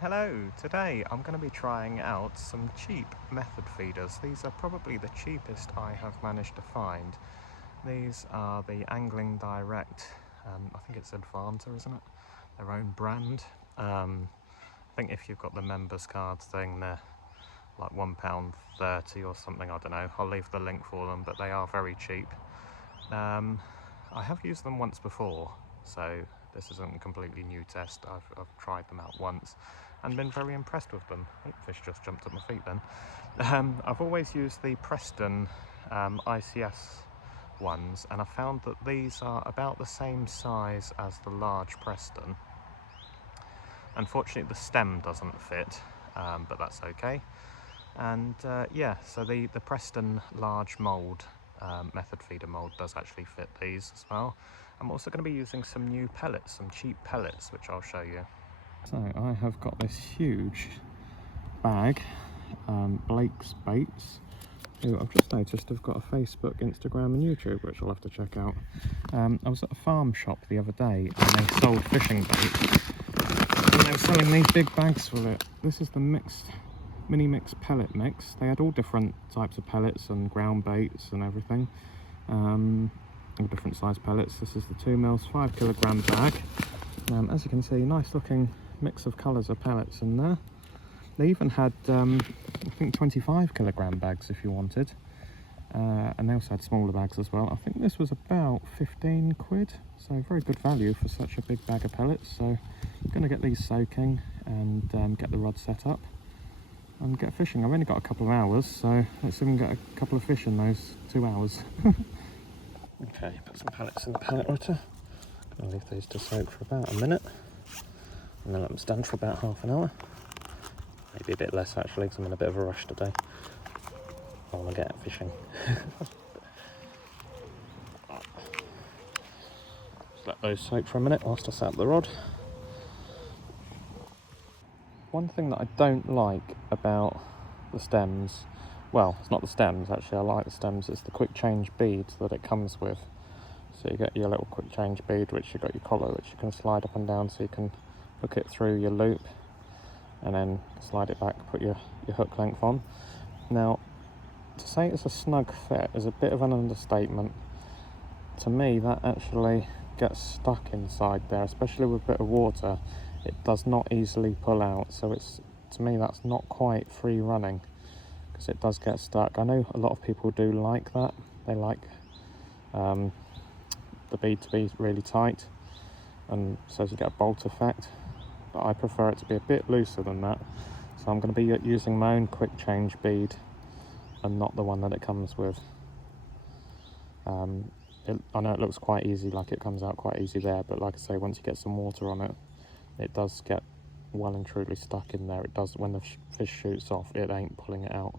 Hello, today I'm going to be trying out some cheap method feeders. These are probably the cheapest I have managed to find. These are the Angling Direct, I think it's Advanta, isn't it? Their own brand. I think if you've got the members cards thing, they're like £1.30 or something, I don't know. I'll leave the link for them, but they are very cheap. I have used them once before, so this isn't a completely new test. I've tried them out once and been very impressed with them. Oh, fish just jumped at my feet then. I've always used the Preston ICS ones, and I found that these are about the same size as the large Preston. Unfortunately, the stem doesn't fit, but that's okay. And yeah, so the Preston large mould, method feeder mould, does actually fit these as well. I'm also going to be using some new pellets, some cheap pellets, which I'll show you. So I have got this huge bag, Blake's Baits, who I've just noticed have got a Facebook, Instagram and YouTube, which I'll have to check out. I was at a farm shop the other day and they sold fishing baits, and they were selling these big bags with it. This is the mini mix pellet mix. They had all different types of pellets and ground baits and everything, all different size pellets. This is the 2 mils 5 kilogram bag. As you can see, nice looking mix of colours of pellets in there. They even had I think 25 kilogram bags if you wanted, and they also had smaller bags as well. I think this was about 15 quid, so very good value for such a big bag of pellets. So I'm going to get these soaking and get the rod set up and get fishing. I've only got a couple of hours, so let's see if we can get a couple of fish in those 2 hours. Okay, put some pellets in the pellet water. I'll leave these to soak for about a minute and then let them stand for about half an hour. Maybe a bit less actually, because I'm in a bit of a rush today. I want to get out fishing. Just let those soak for a minute whilst I set up the rod. One thing that I don't like about the stems, well, it's not the stems actually, I like the stems, it's the quick change beads that it comes with. So you get your little quick change bead, which you've got your collar, which you can slide up and down, so you can hook it through your loop and then slide it back, put your hook length on. Now, to say it's a snug fit is a bit of an understatement. To me, that actually gets stuck inside there, especially with a bit of water. It does not easily pull out, so it's, to me, that's not quite free running, because it does get stuck. I know a lot of people do like that. They like the bead to be really tight, and so you get a bolt effect, but I prefer it to be a bit looser than that. So I'm going to be using my own quick change bead and not the one that it comes with. I know it looks quite easy, like it comes out quite easy there, but like I say, once you get some water on it, it does get well and truly stuck in there. It does, when the fish shoots off, it ain't pulling it out.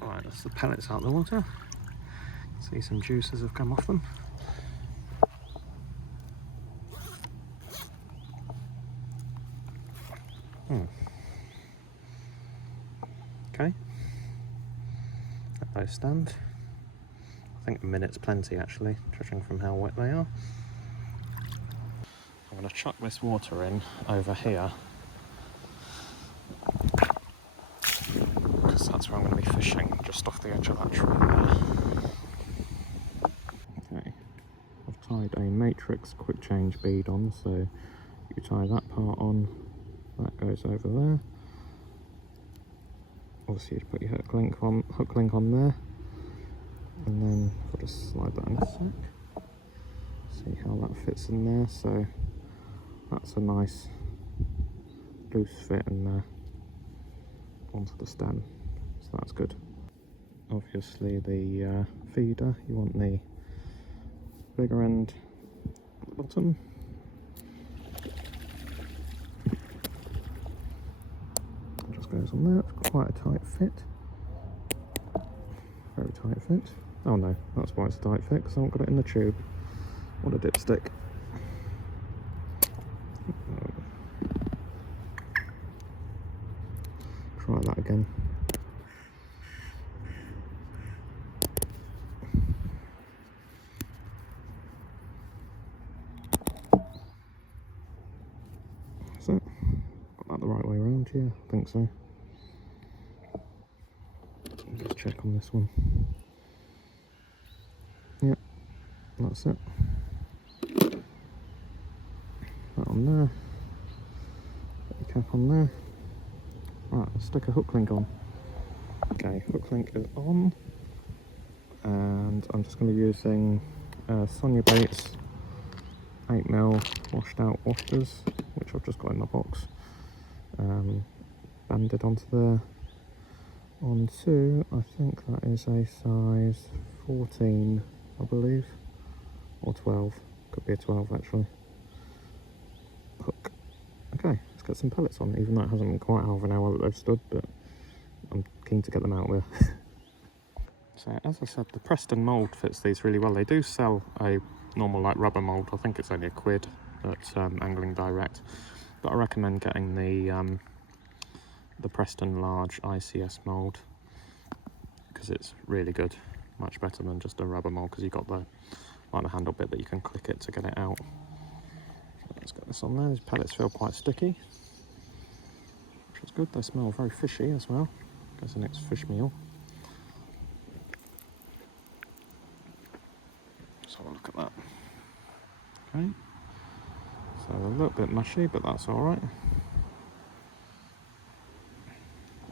Alright, that's the pellets out of the water. See, some juices have come off them. Okay, let those stand. I think a minute's plenty actually, judging from how wet they are. I'm going to chuck this water in over here, because that's where I'm going to be fishing, just off the edge of that tree there. Okay, I've tied a matrix quick change bead on, so you tie that part on, that goes over there. Obviously you put your hook link on there, and then I'll just slide that in a sec. See how that fits in there. So that's a nice loose fit in there onto the stem, so that's good. Obviously the feeder, you want the bigger end at the bottom. It just goes on there. It's quite a tight fit, very tight fit. Oh no, that's why it's a tight fit, because I haven't got it in the tube. What a dipstick. Try that again. That's it. Got that the right around here? I think so. Let's check on this one. Yep, that's it. That on there. Put the cap on there. Right, let's stick a hook link on. Okay, hook link is on. And I'm just going to be using Sonia Baits 8mm washed out wafters, which I've just got in my box. Banded onto there. Onto, I think that is a size 14, I believe, or 12. Could be a 12 actually. Hook. Okay, let's get some pellets on, even though it hasn't been quite half an hour that they've stood, but I'm keen to get them out there. So as I said, the Preston mould fits these really well. They do sell a normal like rubber mould. I think it's only £1 at Angling Direct, but I recommend getting the Preston large ICS mould because it's really good, much better than just a rubber mould because you've got the handle bit that you can click it to get it out. So let's get this on there. These pellets feel quite sticky, which is good. They smell very fishy as well. Guessing it's fish meal. Let's have a look at that. Okay, so a little bit mushy, but that's all right.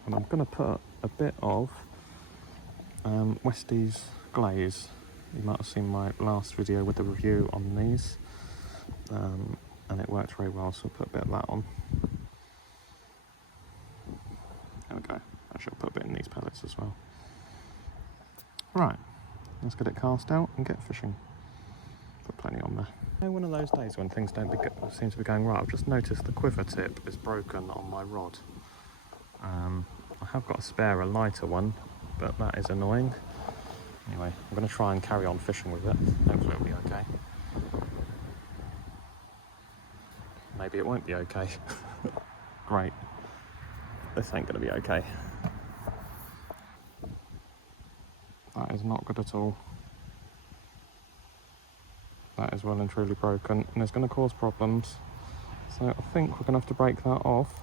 And I'm going to put a bit of Westy's glaze. You might have seen my last video with the review on these, and it worked very well, so I'll put a bit of that on. There we go. Actually, I'll put a bit in these pellets as well. Right, let's get it cast out and get fishing. Put plenty on there. One of those days when things don't seem to be going right. I've just noticed the quiver tip is broken on my rod. I have got a spare, a lighter one, but that is annoying. Anyway, I'm going to try and carry on fishing with it. Hopefully it'll be okay. Maybe it won't be okay. Great. This ain't going to be okay. That is not good at all. That is well and truly broken, and it's going to cause problems. So I think we're going to have to break that off.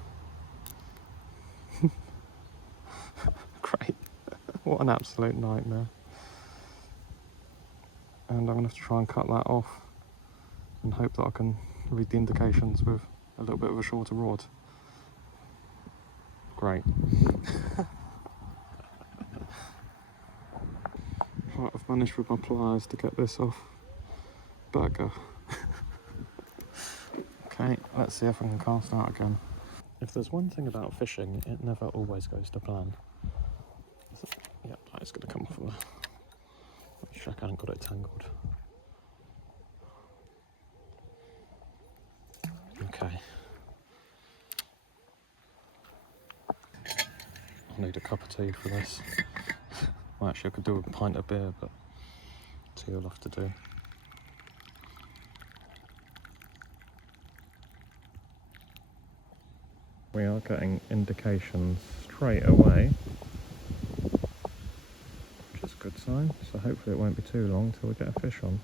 Great. What an absolute nightmare. And I'm going to have to try and cut that off and hope that I can read the indications with a little bit of a shorter rod. Great. Right, I've managed with my pliers to get this off. Bugger. Okay, let's see if I can cast out again. If there's one thing about fishing, it never always goes to plan. Yep, that's going to come off of there. Let's check I haven't got it tangled. Okay. I need a cup of tea for this. Well, actually, I could do a pint of beer, but tea will have to do. We are getting indications straight away, which is a good sign, so hopefully it won't be too long till we get a fish on.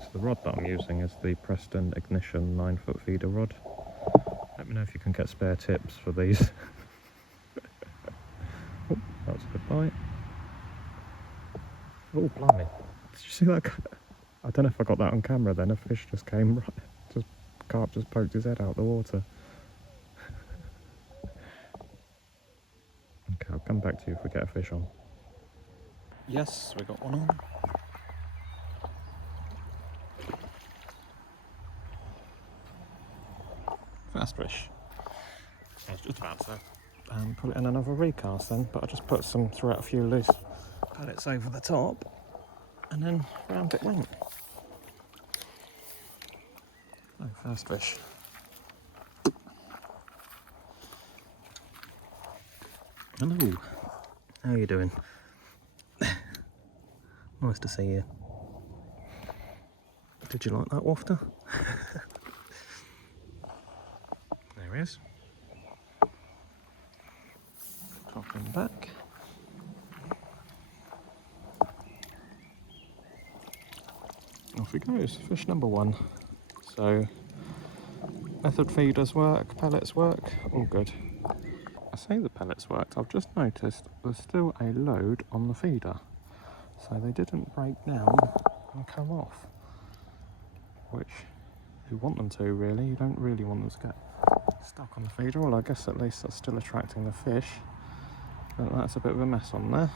So the rod that I'm using is the Preston Ignition 9-foot feeder rod. Let me know if you can get spare tips for these. Oh, that was a good bite. Oh, blimey. Did you see that? I don't know if I got that on camera then. A fish just came right. Carp just poked his head out the water. Okay, I'll come back to you if we get a fish on. Yes, we got one on. Fast fish. I was just about to put it in another recast then, but I just threw out a few loose pellets over the top, and then round it went. Oh, fast fish. Hello. How are you doing? Nice to see you. Did you like that wafter? There he is. Drop him back. Off he goes, fish number 1. So, method feeders work, pellets work, all good. I say the pellets worked, I've just noticed there's still a load on the feeder. So they didn't break down and come off, which you want them to really, you don't really want them to get stuck on the feeder. Well, I guess at least that's still attracting the fish, but that's a bit of a mess on there.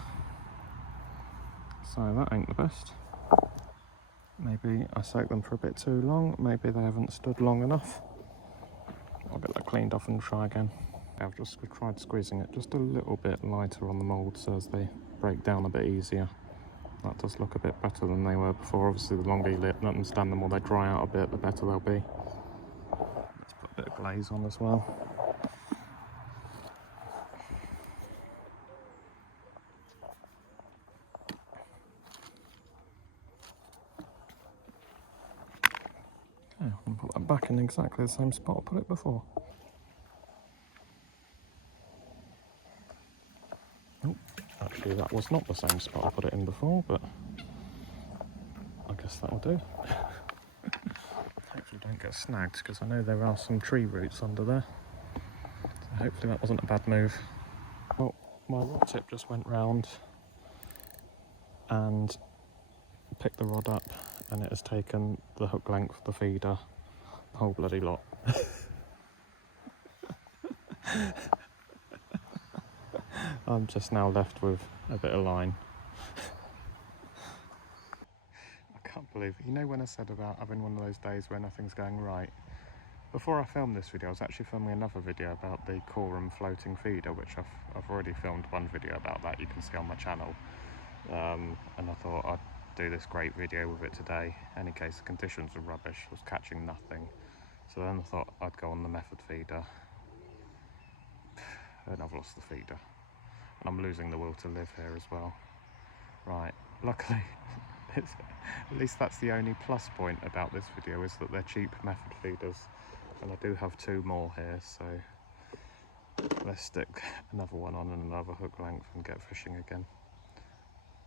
So that ain't the best. Maybe I soaked them for a bit too long, maybe they haven't stood long enough. I'll get that cleaned off and try again. I've just tried squeezing it just a little bit lighter on the mould so as they break down a bit easier. That does look a bit better than they were before. Obviously the longer you let them stand, the more they dry out a bit, the better they'll be. Let's put a bit of glaze on as well. Okay, I can put that back in exactly the same spot I put it before. Actually, that was not the same spot I put it in before, but I guess that'll do. Hopefully don't get snagged, because I know there are some tree roots under there. So hopefully that wasn't a bad move. Well, my rod tip just went round and picked the rod up, and it has taken the hook length, the feeder, the whole bloody lot. I'm just now left with a bit of line. I can't believe it. You know when I said about having one of those days where nothing's going right? Before I filmed this video, I was actually filming another video about the Coram floating feeder, which I've already filmed one video about that you can see on my channel. And I thought I'd do this great video with it today. In any case, the conditions were rubbish, I was catching nothing. So then I thought I'd go on the method feeder. And I've lost the feeder. And I'm losing the will to live here as well. Right, luckily, at least that's the only plus point about this video, is that they're cheap method feeders. And I do have 2 more here, so let's stick another one on and another hook length and get fishing again.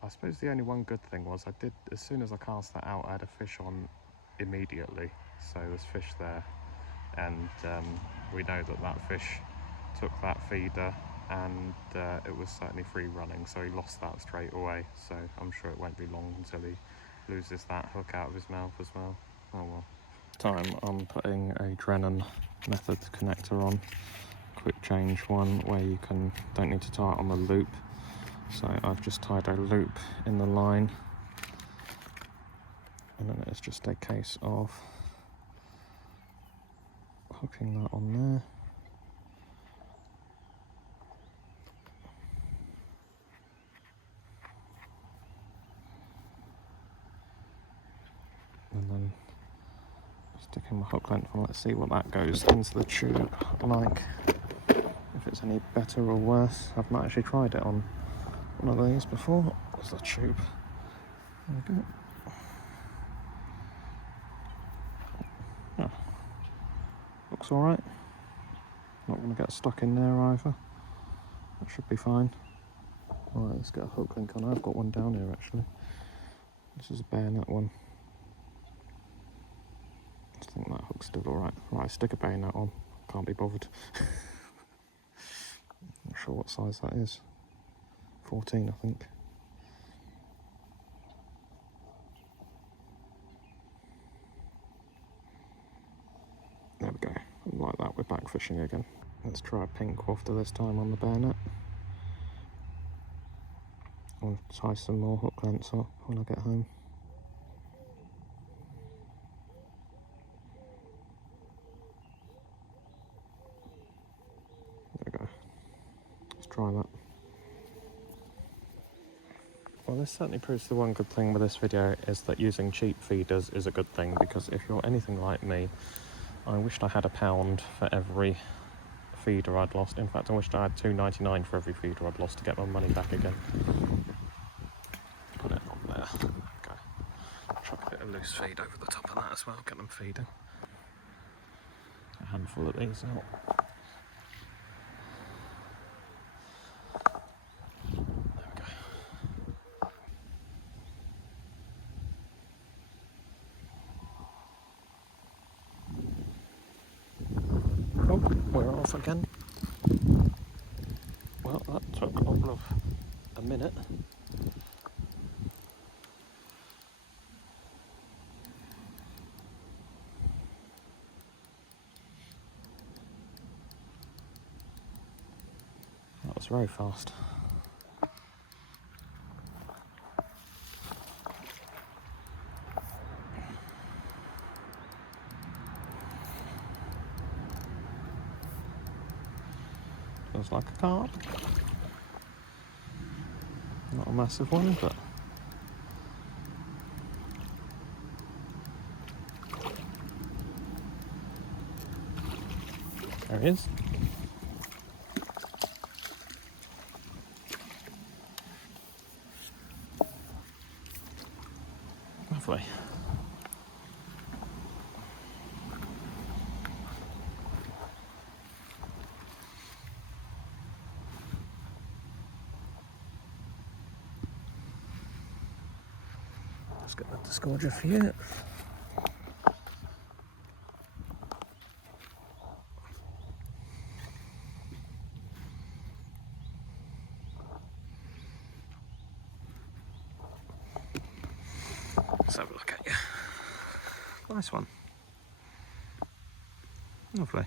I suppose the only one good thing was as soon as I cast that out, I had a fish on immediately. So there's fish there, and we know that fish took that feeder, and it was certainly free running, so he lost that straight away. So I'm sure it won't be long until he loses that hook out of his mouth as well. Oh well. Time I'm putting a Drennan method connector on, quick change one where you don't need to tie it on the loop. So I've just tied a loop in the line, and then it's just a case of hooking that on there. And then sticking my hook length on, let's see what that goes into the tube like, if it's any better or worse. I've not actually tried it on one of these before. What's the tube? There we go. Oh, looks alright. Not going to get stuck in there either. That should be fine. Alright, let's get a hook link on. I've got one down here actually. This is a bayonet one. I think that hook's still alright. Right, stick a bayonet on. Can't be bothered. Not sure what size that is. 14, I think. There we go. And like that, we're back fishing again. Let's try a pink wafter this time on the bayonet. I'll tie some more hook lengths up when I get home. There we go. Let's try that. Well, this certainly proves the one good thing with this video is that using cheap feeders is a good thing, because if you're anything like me, I wished I had £1 for every feeder I'd lost. In fact, I wished I had £2.99 for every feeder I'd lost to get my money back again. Put it on there. Okay. Chuck a bit of loose feed over the top of that as well, get them feeding. A handful of these out. we're off again. Well, that took all of a minute. That was very fast. Feels like a carp. Not a massive one, but there he is. Lovely. Let's get that disgorger for you. Let's have a look at you. Nice one. Lovely.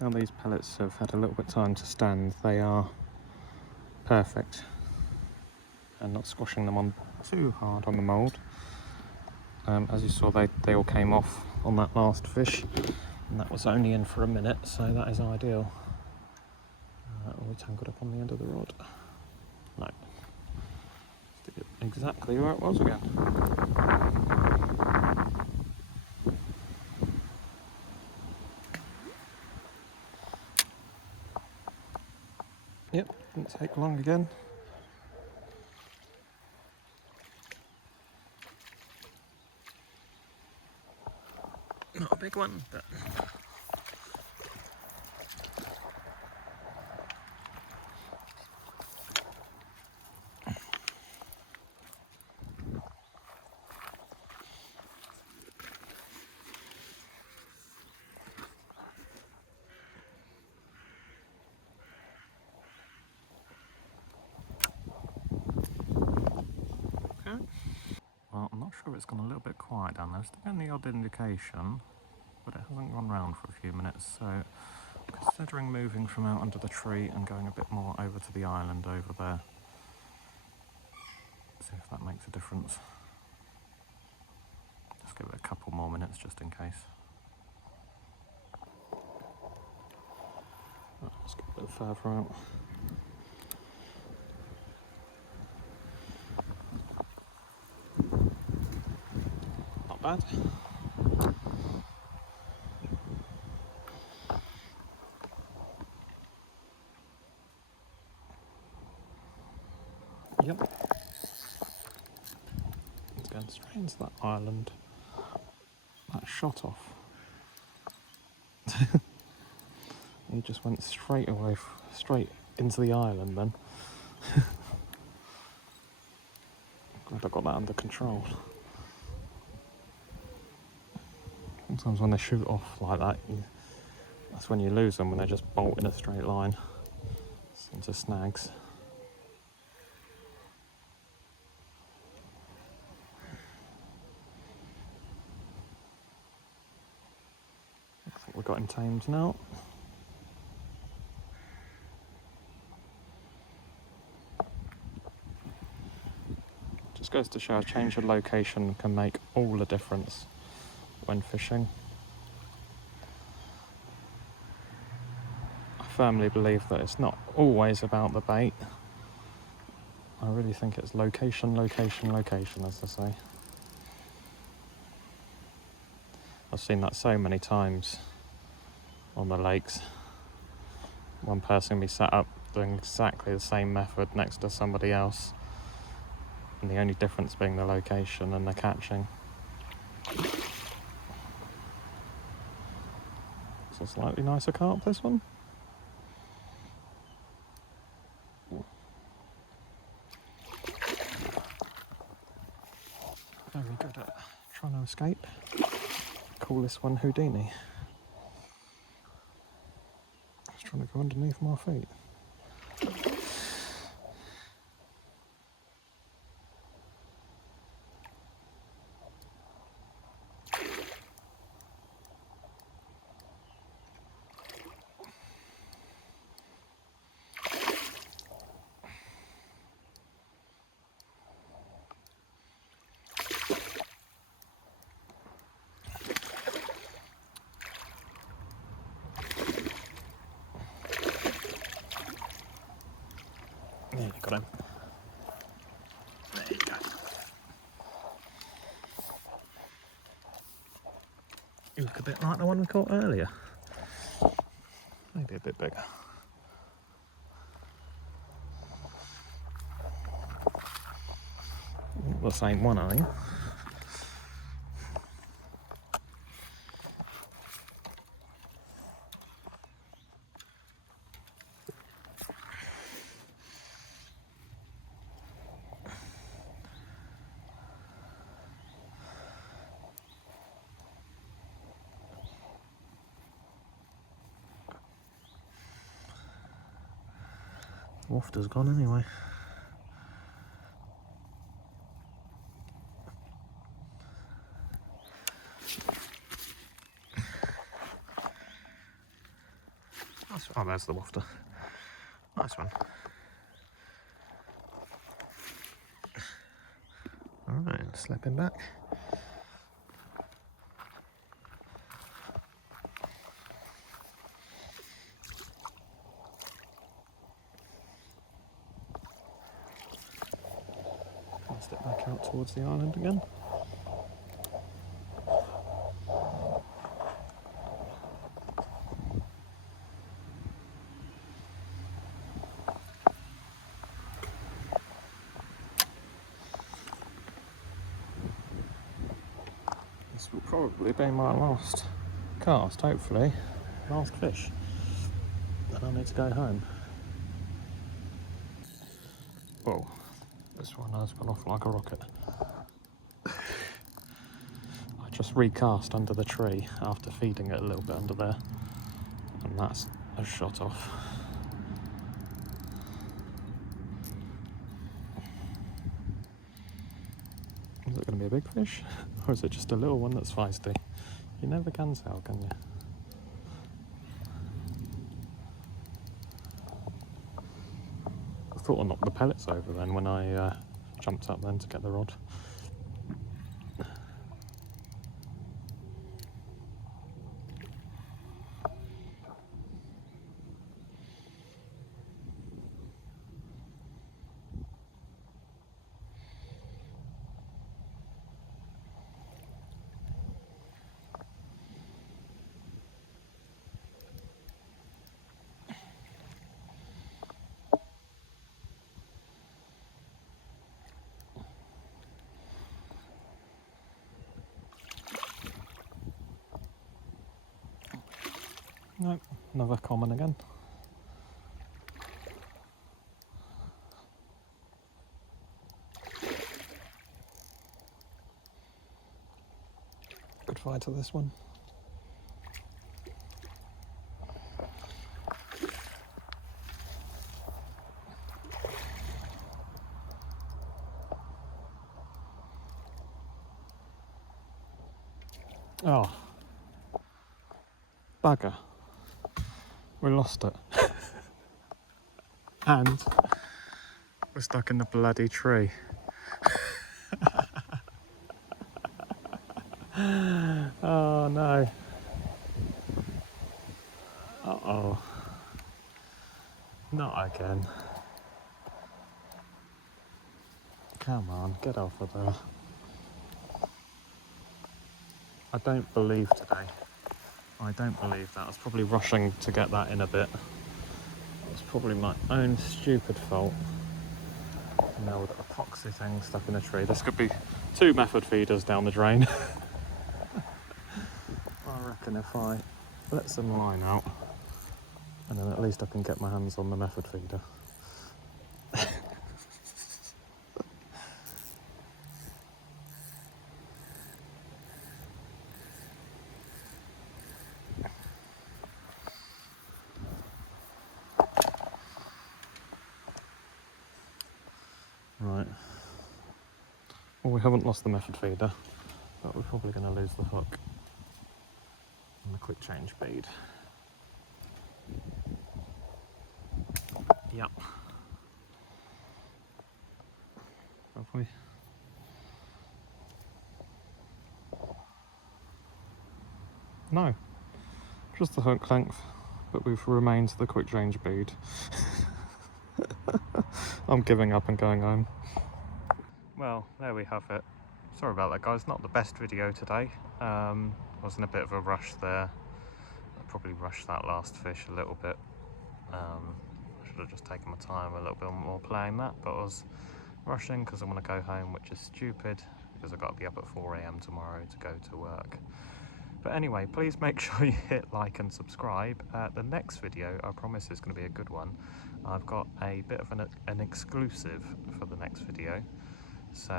Now these pellets have had a little bit of time to stand, they are perfect and not squashing them on too hard on the mould. As you saw, they all came off on that last fish, and that was only in for a minute, so that is ideal. Are we tangled up on the end of the rod? No. Stick it exactly where it was again. Yep, didn't take long again. Not a big one, but well, I'm not sure it's gone a little bit quiet down there. It's getting the odd indication, but it hasn't gone round for a few minutes, so I'm considering moving from out under the tree and going a bit more over to the island over there. See if that makes a difference. Just give it a couple more minutes just in case. Let's get a bit further out. Not bad. Yep. It's going straight into that island. That shot off. He just went straight away, straight into the island then. Glad I got that under control. Sometimes when they shoot off like that, that's when you lose them, when they just bolt in a straight line into snags. I think we've got him tamed now. Just goes to show a change of location can make all the difference when fishing. I firmly believe that it's not always about the bait. I really think it's location, location, location, as I say. I've seen that so many times on the lakes. One person will be sat up doing exactly the same method next to somebody else, and the only difference being the location and the catching. It's a slightly nicer carp, this one. Very better trying to escape. Call this one Houdini. It's trying to go underneath my feet. Yeah, you got him. There you go. You look a bit like the one we caught earlier. Maybe a bit bigger. The same one, are you? Wafter's gone anyway. Oh, there's the wafter. Nice one. Alright, slip him back. Cast it back out towards the island again. This will probably be my last cast, hopefully. Last fish. Then I need to go home. Whoa, this one has gone off like a rocket. I just recast under the tree after feeding it a little bit under there, and that's a shot off. Is it going to be a big fish, or is it just a little one that's feisty? You never can tell, can you? I thought I knocked the pellets over then when I jumped up then to get the rod. Nope, another common again. Good fighter, this one. Oh, bugger. We lost it. And we're stuck in the bloody tree. Oh no. Uh-oh. Not again. Come on, get off of there. I don't believe today. I don't believe that. I was probably rushing to get that in a bit. It was probably my own stupid fault. And now we've got a poxy thing stuck in a tree. This could be 2 method feeders down the drain. I reckon if I let some line out, and then at least I can get my hands on the method feeder. Right. Well, we haven't lost the method feeder, but we're probably going to lose the hook and the quick change bead. Yep. Have we? No, just the hook length, but we've remained the quick change bead. I'm giving up and going home. Well, there we have it. Sorry about that, guys. Not the best video today. I was in a bit of a rush there. I probably rushed that last fish a little bit. I should have just taken my time a little bit more playing that, but I was rushing because I want to go home, which is stupid because I've got to be up at 4 AM tomorrow to go to work. But anyway, please make sure you hit like and subscribe. The next video, I promise, is going to be a good one. I've got a bit of an exclusive for the next video. So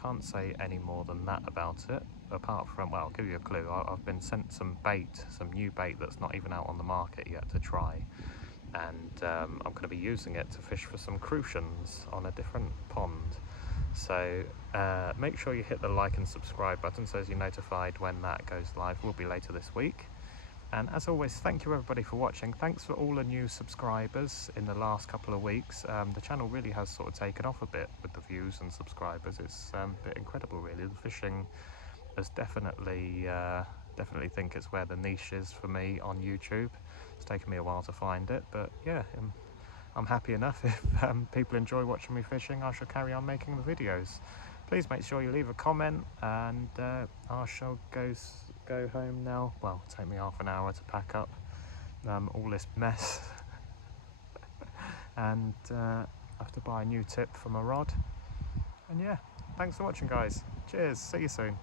can't say any more than that about it, apart from, well, I'll give you a clue. I've been sent some bait, some new bait that's not even out on the market yet to try, and I'm going to be using it to fish for some crucians on a different pond. So make sure you hit the like and subscribe button so as you're notified when that goes live. Will be later this week. And as always, thank you everybody for watching. Thanks for all the new subscribers in the last couple of weeks. The channel really has sort of taken off a bit with the views and subscribers. It's a bit incredible, really. The fishing has definitely think it's where the niche is for me on YouTube. It's taken me a while to find it, but yeah, I'm happy enough. If people enjoy watching me fishing, I shall carry on making the videos. Please make sure you leave a comment, and I shall go home now. Well, it'll take me half an hour to pack up all this mess. And I have to buy a new tip for my rod. And yeah, thanks for watching, guys. Cheers, see you soon.